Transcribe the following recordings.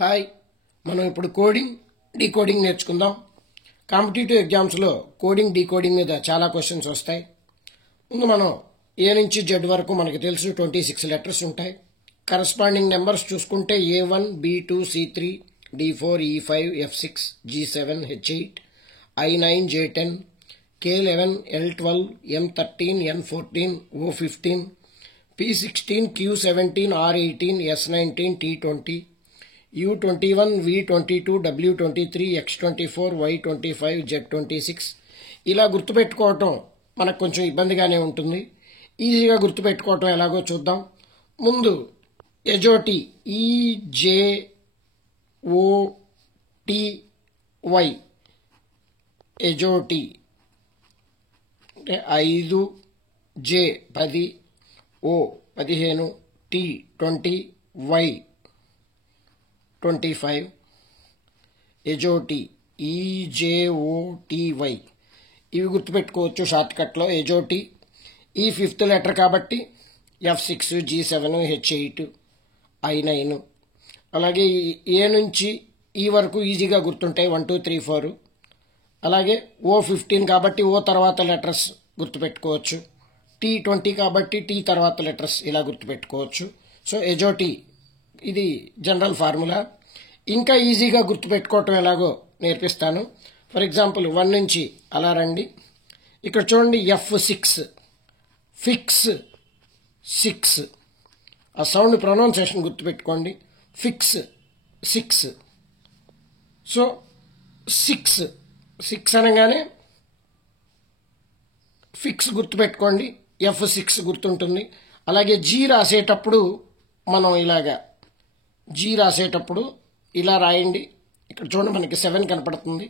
Hi, మనం ఇప్పుడు coding decoding నేర్చుకుందాం. కాంపిటేటివ్ ఎగ్జామ్స్లో కోడింగ్ డీకోడింగ్ మీద చాలా క్వశ్చన్స్ వస్తాయి. ముందు మనం ఏ నుంచి జెడ్ వరకు మనకి తెలుసు 26 లెటర్స్ ఉంటాయి. కరస్పాండింగ్ నెంబర్స్ చూసుకుంటే A1, B2, C3, D4, E5, F6, G7, H8, I9, J10, K11, L12, M13, N14, O15, P16, Q17, R18, S19, T20, U21, V22, W23, X24, Y25, Z26 ఇలా గుర్తుపెట్టుకోవటం మనకు కొంచెం ఇబ్బందిగానే ఉంటుంది. ఈజీగా గుర్తుపెట్టుకోవటం ఎలాగో చూద్దాం. ముందు ఎజోటి EJOTY ఎజోటి అంటే 5, J 10, O 15, T 20, Y 25 ఎజోటి EJOTY ఇవి గుర్తుపెట్టుకోవచ్చు షార్ట్కట్లో. ఎజోటి ఈ 5th లెటర్ కాబట్టి F6, G7, H8, I9. అలాగే ఏ నుంచి ఈ వరకు ఈజీగా గుర్తుంటాయి 1, 2, 3, 4. అలాగే O15 కాబట్టి O తర్వాత లెటర్స్ గుర్తుపెట్టుకోవచ్చు. T20 కాబట్టి T తర్వాత లెటర్స్ ఇలా గుర్తుపెట్టుకోవచ్చు. సో ఎజోటి ఇది జనరల్ ఫార్ములా. ఇంకా ఈజీగా గుర్తుపెట్టుకోవటం ఎలాగో నేర్పిస్తాను. ఫర్ ఎగ్జాంపుల్ 1 నుంచి అలా రండి. ఇక్కడ చూడండి F6 ఫిక్స్ 6. ఆ సౌండ్ ప్రొనౌన్సియేషన్ గుర్తుపెట్టుకోండి. ఫిక్స్ 6. సో 6 అనగానే ఫిక్స్ గుర్తుపెట్టుకోండి. F6 గుర్తుంటుంది. అలాగే G రాసేటప్పుడు మనం ఇలాగా G రాసేటప్పుడు ఇలా రాయండి. ఇక్కడ చూడండి మనకి 7 కనపడుతుంది.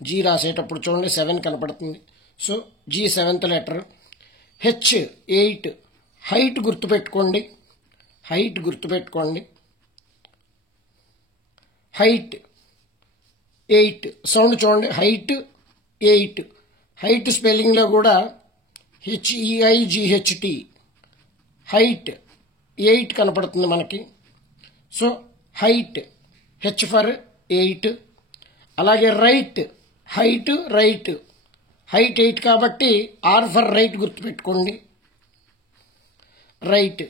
G రాసేటప్పుడు చూడండి 7 కనపడుతుంది. So G 7th letter. H8 height గుర్తుపెట్టుకోండి. హైట్ హైట్ 8 సౌండ్ చూడండి. హైట్ 8. హైట్ స్పెల్లింగ్లో కూడా HEIGHT హైట్ 8 కనపడుతుంది మనకి. So height H for 8. అలాగే రైట్ హైట్ రైట్ 8 కాబట్టి R ఫర్ రైట్ గుర్తుపెట్టుకోండి. రైట్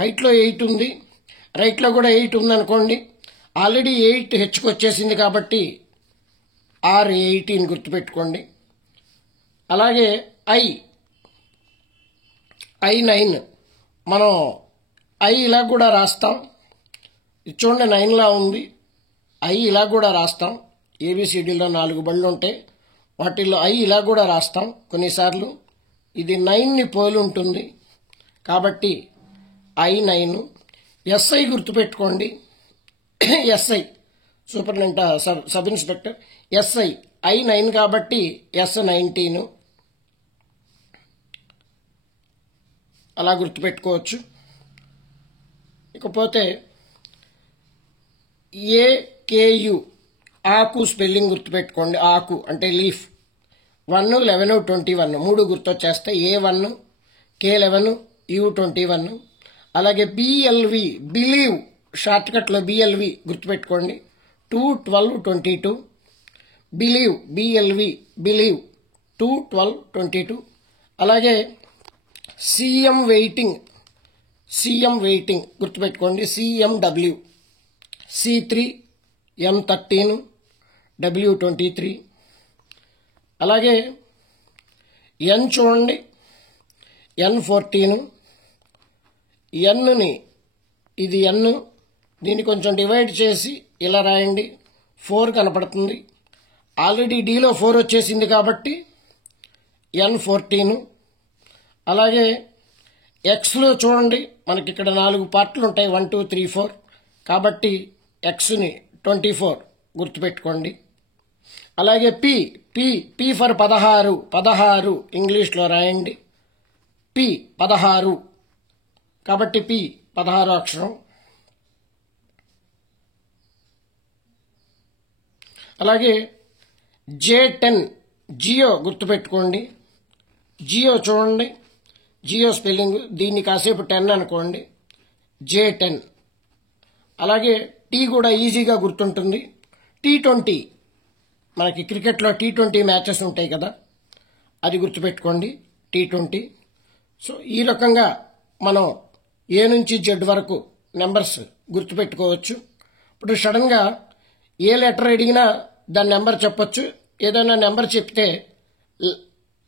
హైట్లో 8 ఉంది, రైట్లో కూడా 8 ఉంది అనుకోండి. ఆల్రెడీ 8 హెచ్కి వచ్చేసింది కాబట్టి R18 గుర్తుపెట్టుకోండి. అలాగే I9 మనం I ఇలా కూడా రాస్తాం. చూడండి 9లా ఉంది. I ఇలా కూడా రాస్తాం. ABCDలో 4 బళ్ళు ఉంటాయి, వాటిల్లో I ఇలా కూడా రాస్తాం కొన్నిసార్లు. ఇది 9ని పోలి ఉంటుంది కాబట్టి I9. SI గుర్తుపెట్టుకోండి. SI superintendent sub inspector. SI I9 కాబట్టి S19 అలా గుర్తుపెట్టుకోవచ్చు. ఇకపోతే AKU ఆకు స్పెల్లింగ్ గుర్తుపెట్టుకోండి. ఆకు అంటే లీఫ్. 1, 11, 21 3 గుర్తొచ్చేస్తే A1, K11, U21. అలాగే BLV బిలీవ్ షార్ట్కట్లో BLV గుర్తుపెట్టుకోండి. 2, 12, 22 బిలీవ్ BLV బిలీవ్ 2, 12, 22. అలాగే CM వెయిటింగ్ గుర్తుపెట్టుకోండి. CMW C3, M13, W23. అలాగే N చూడండి N14. Nని ఇది N, దీన్ని కొంచెం డివైడ్ చేసి ఇలా రాయండి. 4 కనపడుతుంది. ఆల్రెడీ Dలో 4 వచ్చేసింది కాబట్టి N14. అలాగే Xలో చూడండి మనకి ఇక్కడ 4 పార్ట్లు ఉంటాయి. 1, 2, 3, 4 కాబట్టి Xని 24 గుర్తుపెట్టుకోండి. అలాగే P ఫర్ 16 ఇంగ్లీష్లో రాయండి. P 16 కాబట్టి P 16 అక్షరం. అలాగే J10 జియో గుర్తుపెట్టుకోండి. జియో చూడండి, జియో స్పెల్లింగ్. దీన్ని కాసేపు 10 అనుకోండి. J10 అలాగే టీ కూడా ఈజీగా గుర్తుంటుంది. T20 మనకి క్రికెట్లో T20 మ్యాచెస్ ఉంటాయి కదా, అది గుర్తుపెట్టుకోండి T20. సో ఈ రకంగా మనం ఏ నుంచి జెడ్ వరకు నెంబర్స్ గుర్తుపెట్టుకోవచ్చు. ఇప్పుడు సడన్గా ఏ లెటర్ అడిగినా దాని నెంబర్ చెప్పొచ్చు, ఏదైనా నెంబర్ చెప్తే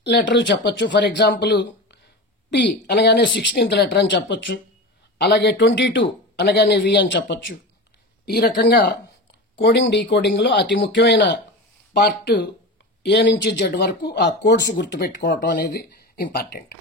లెటర్ చెప్పొచ్చు. ఫర్ ఎగ్జాంపుల్ పి అనగానే 16th లెటర్ అని చెప్పొచ్చు, అలాగే 22 అనగానే వి అని చెప్పొచ్చు. ఈ రకంగా కోడింగ్ డీకోడింగ్లో అతి ముఖ్యమైన పార్ట్ ఏ నుంచి జెడ్ వరకు ఆ కోడ్స్ గుర్తుపెట్టుకోవటం అనేది ఇంపార్టెంట్.